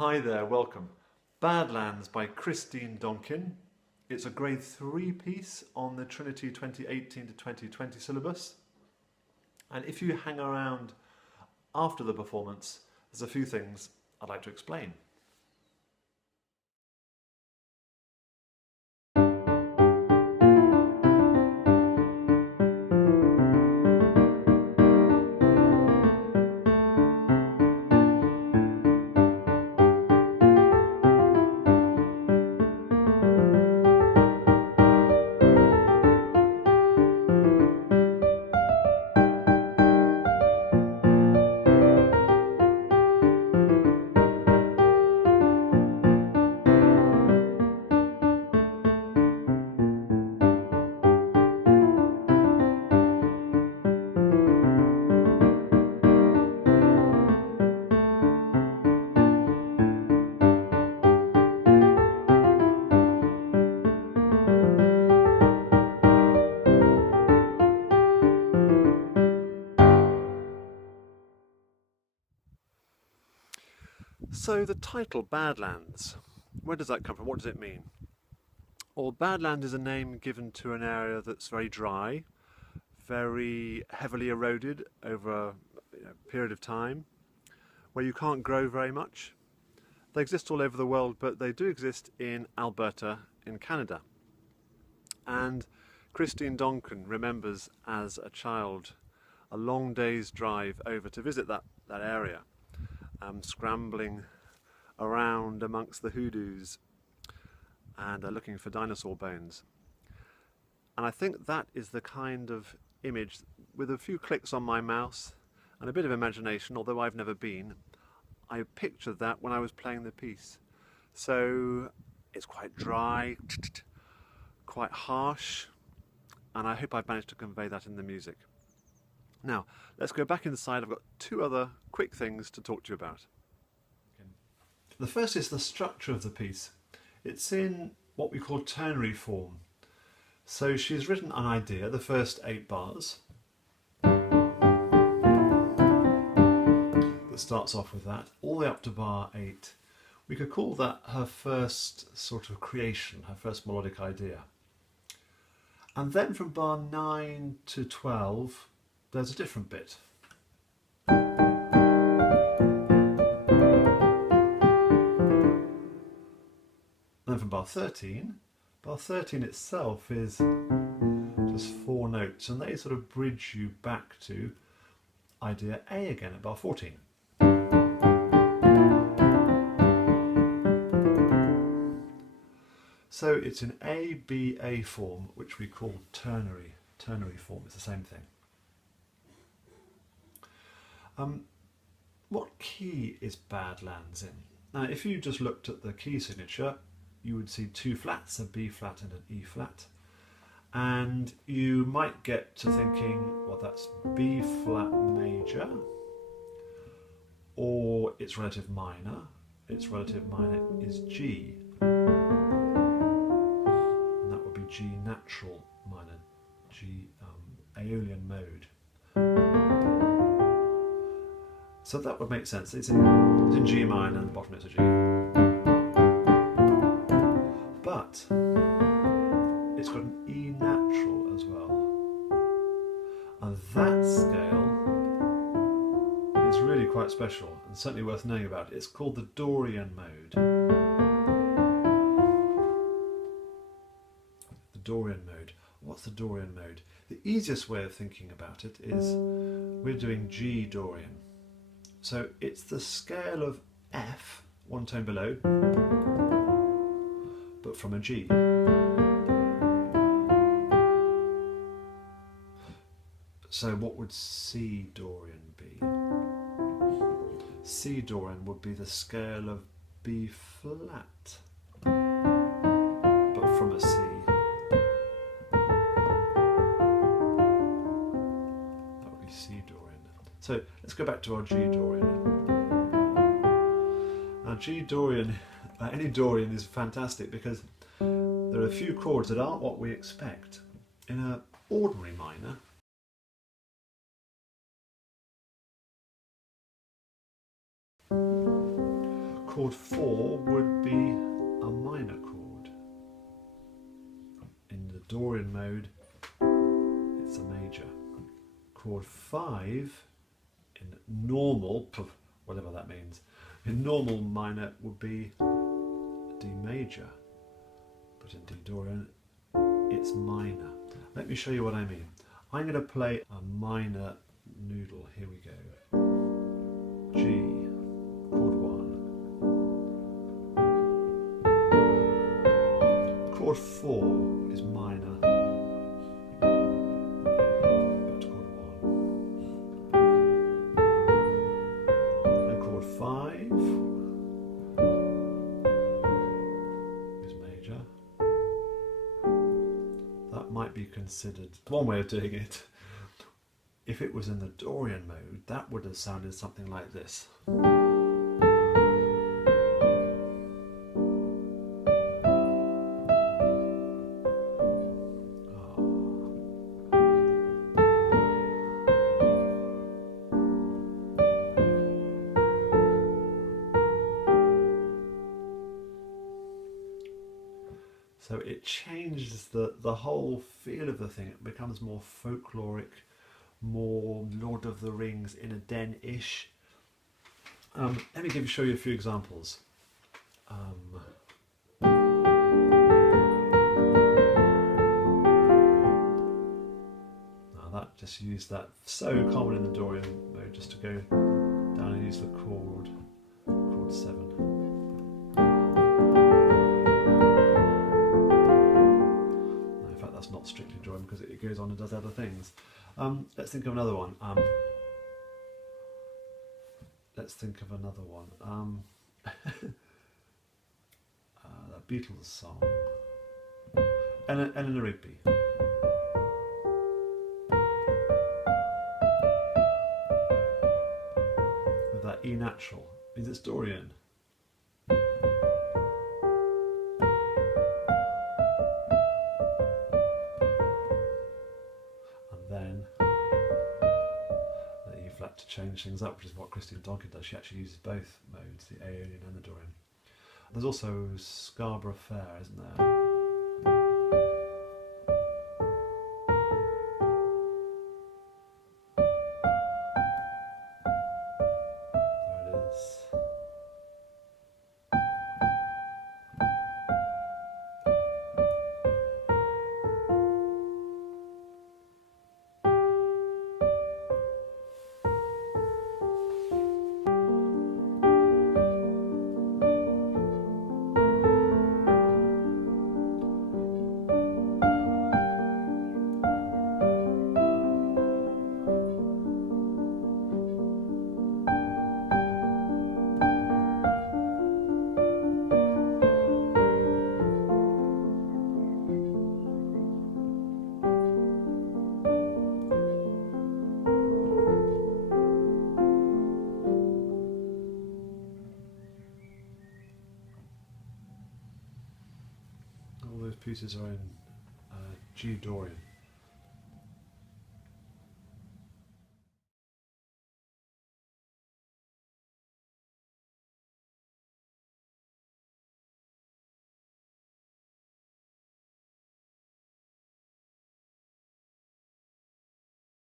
Hi there, welcome. Badlands by Donkin. It's a grade 3 piece on the Trinity 2018 to 2020 syllabus. And if you hang around after the performance, there's a few things I'd like to explain. So the title Badlands, where does that come from? What does it mean? Well, Badland is a name given to an area that's very dry, very heavily eroded over a period of time, where you can't grow very much. They exist all over the world, but they do exist in Alberta in Canada. And Donkin remembers as a child a long day's drive over to visit that area, scrambling around amongst the hoodoos and looking for dinosaur bones. And I think that is the kind of image, with a few clicks on my mouse and a bit of imagination, although I've never been, I pictured that when I was playing the piece. So it's quite dry, quite harsh, and I hope I've managed to convey that in the music. Now, let's go back inside. I've got two other quick things to talk to you about. The first is the structure of the piece. It's in what we call ternary form. So she's written an idea, the first 8 bars. That starts off with that, all the way up to bar 8. We could call that her first sort of creation, her first melodic idea. And then from bar 9 to 12, there's a different bit. And then from bar 13 itself is just 4 notes, and they sort of bridge you back to idea A again at bar 14. So it's in ABA form, which we call ternary form. It's the same thing. What key is Badlands in? Now, if you just looked at the key signature, you would see 2 flats, a B flat and an E flat. And you might get to thinking, well, that's B flat major, or its relative minor. Its relative minor is G. And that would be G natural minor, G Aeolian mode. So that would make sense. It's in G minor and the bottom is a G. But it's got an E natural as well. And that scale is really quite special and certainly worth knowing about. It's called the Dorian mode. The Dorian mode. What's the Dorian mode? The easiest way of thinking about it is we're doing G Dorian. So it's the scale of F, 1 tone below, but from a G. So what would C Dorian be? C Dorian would be the scale of B flat, but from a C. That would be C Dorian. So let's go back to our G Dorian. Now G Dorian, any Dorian is fantastic because there are a few chords that aren't what we expect. In an ordinary minor, chord 4 would be a minor chord. In the Dorian mode, it's a major. Chord 5 in normal, whatever that means, in normal minor would be D major, but in D Dorian it's minor. Let me show you what I mean. I'm going to play a minor noodle. Here we go. G, chord 1. Chord 4 is minor. Back to chord 1. And chord 5 is major. That might be considered one way of doing it. If it was in the Dorian mode, that would have sounded something like this. So it changes the whole feel of the thing. It becomes more folkloric, more Lord of the Rings in a den-ish. Let me show you a few examples. Now that just used that, so common in the Dorian mode, just to go down and use the chord 7. That's not strictly Dorian because it goes on and does other things. Let's think of another one. That Beatles song. Eleanor Rigby. With that E natural. Means it's Dorian. To change things up, which is what Donkin does. She actually uses both modes, the Aeolian and the Dorian. There's also Scarborough Fair, isn't there? There it is. Pieces are in G Dorian.